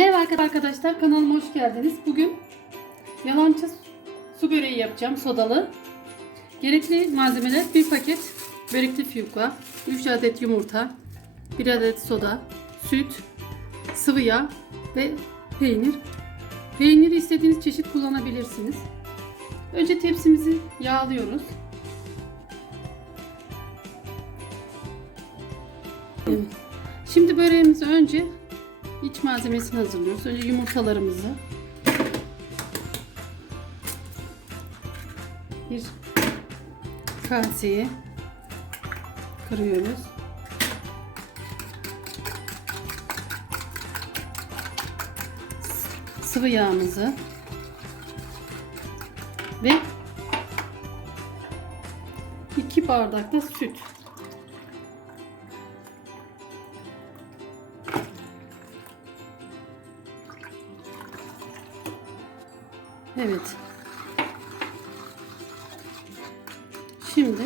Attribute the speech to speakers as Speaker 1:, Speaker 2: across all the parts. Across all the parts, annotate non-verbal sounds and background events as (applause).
Speaker 1: Merhaba arkadaşlar kanalıma hoş geldiniz. Bugün yalancı su böreği yapacağım sodalı. Gerekli malzemeler bir paket börekli yufka, 3 adet yumurta, 1 adet soda, süt, sıvı yağ ve peynir. Peyniri istediğiniz çeşit kullanabilirsiniz. Önce tepsimizi yağlıyoruz. Evet. Şimdi böreğimizi önce iç malzemesini hazırlıyoruz. Önce yumurtalarımızı bir kaseye kırıyoruz. Sıvı yağımızı ve iki bardak da süt. Evet. Şimdi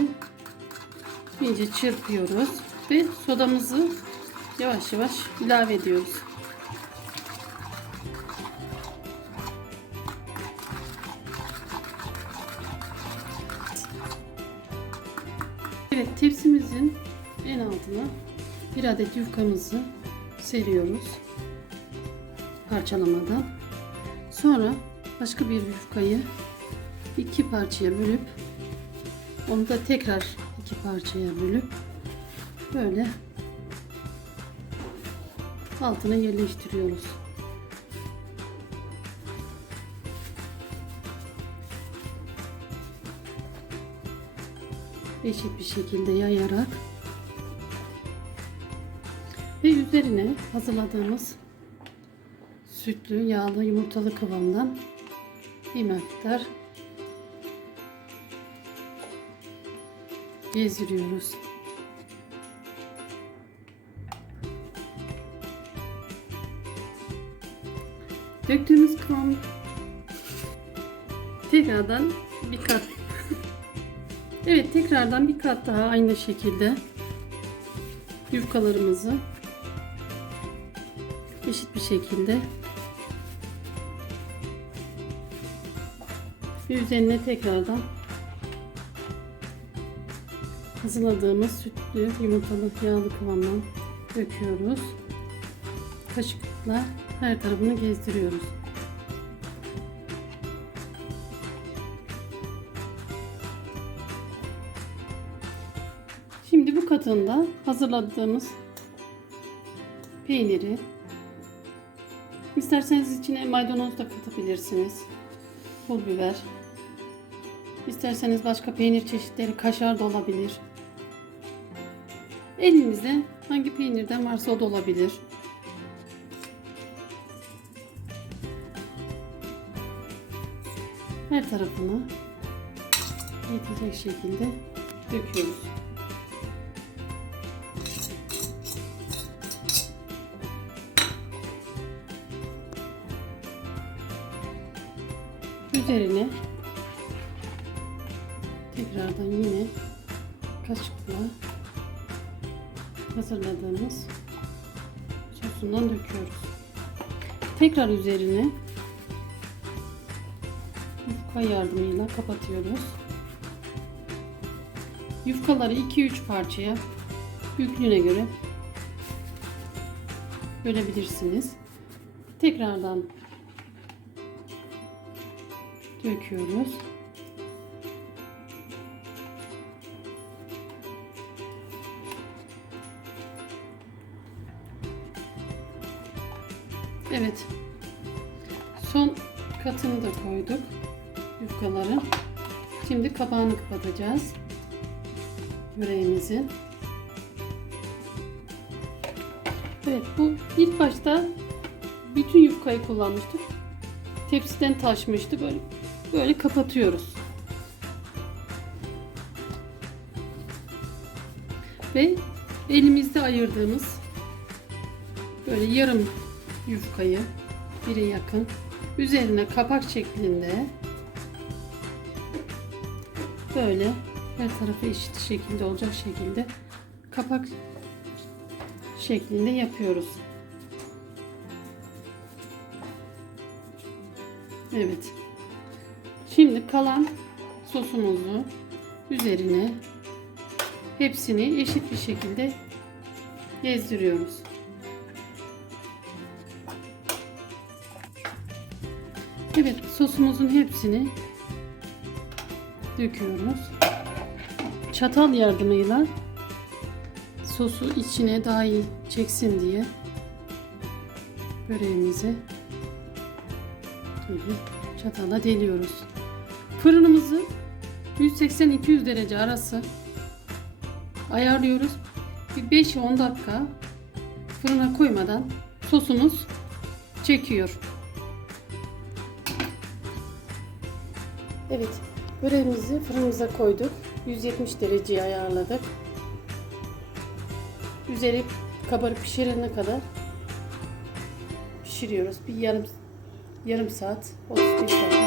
Speaker 1: iyice çırpıyoruz ve sodamızı yavaş yavaş ilave ediyoruz. Evet tepsimizin en altına bir adet yufkamızı seriyoruz parçalamadan. Sonra başka bir yufkayı iki parçaya bölüp onu da tekrar iki parçaya bölüp böyle altına yerleştiriyoruz. Eşit bir şekilde yayarak ve üzerine hazırladığımız sütlü, yağlı, yumurtalı kıvamdan bir miktar gezdiriyoruz. Döktüğümüz kıvam tekrardan bir kat (laughs) Evet tekrardan bir kat daha aynı şekilde yufkalarımızı eşit bir şekilde ve üzerine tekrardan hazırladığımız sütlü yumurtalı yağlı kıvamdan döküyoruz. Kaşıkla her tarafını gezdiriyoruz. Şimdi bu katında hazırladığımız peyniri isterseniz içine maydanoz da katabilirsiniz. Pul biber. İsterseniz başka peynir çeşitleri kaşar da olabilir. Elinizde hangi peynirden varsa o da olabilir. Her tarafına yetecek şekilde döküyoruz. Üzerine tekrardan yine kaşıkla hazırladığımız sosundan döküyoruz. Tekrar üzerine yufka yardımıyla kapatıyoruz. Yufkaları 2-3 parçaya büyüklüğüne göre bölebilirsiniz. Tekrardan döküyoruz. Evet. Son katını da koyduk. Yufkaları. Şimdi kapağını kapatacağız. Böreğimizin. Evet bu ilk başta bütün yufkayı kullanmıştık. Tepsiden taşmıştı. Böyle böyle kapatıyoruz. Ve elimizde ayırdığımız böyle yarım yufkayı bire yakın üzerine kapak şeklinde böyle her tarafı eşit şekilde olacak şekilde kapak şeklinde yapıyoruz. Evet. Şimdi kalan sosumuzu üzerine hepsini eşit bir şekilde gezdiriyoruz. Evet, sosumuzun hepsini döküyoruz. Çatal yardımıyla sosu içine daha iyi çeksin diye böreğimizi böyle çatala deliyoruz. Fırınımızı 180-200 derece arası ayarlıyoruz. Bir 5-10 dakika fırına koymadan sosumuz çekiyor. Evet, böreğimizi fırınımıza koyduk. 170 dereceye ayarladık. Üzeri kabarık pişirene kadar pişiriyoruz. Bir yarım yarım saat 35 dakika.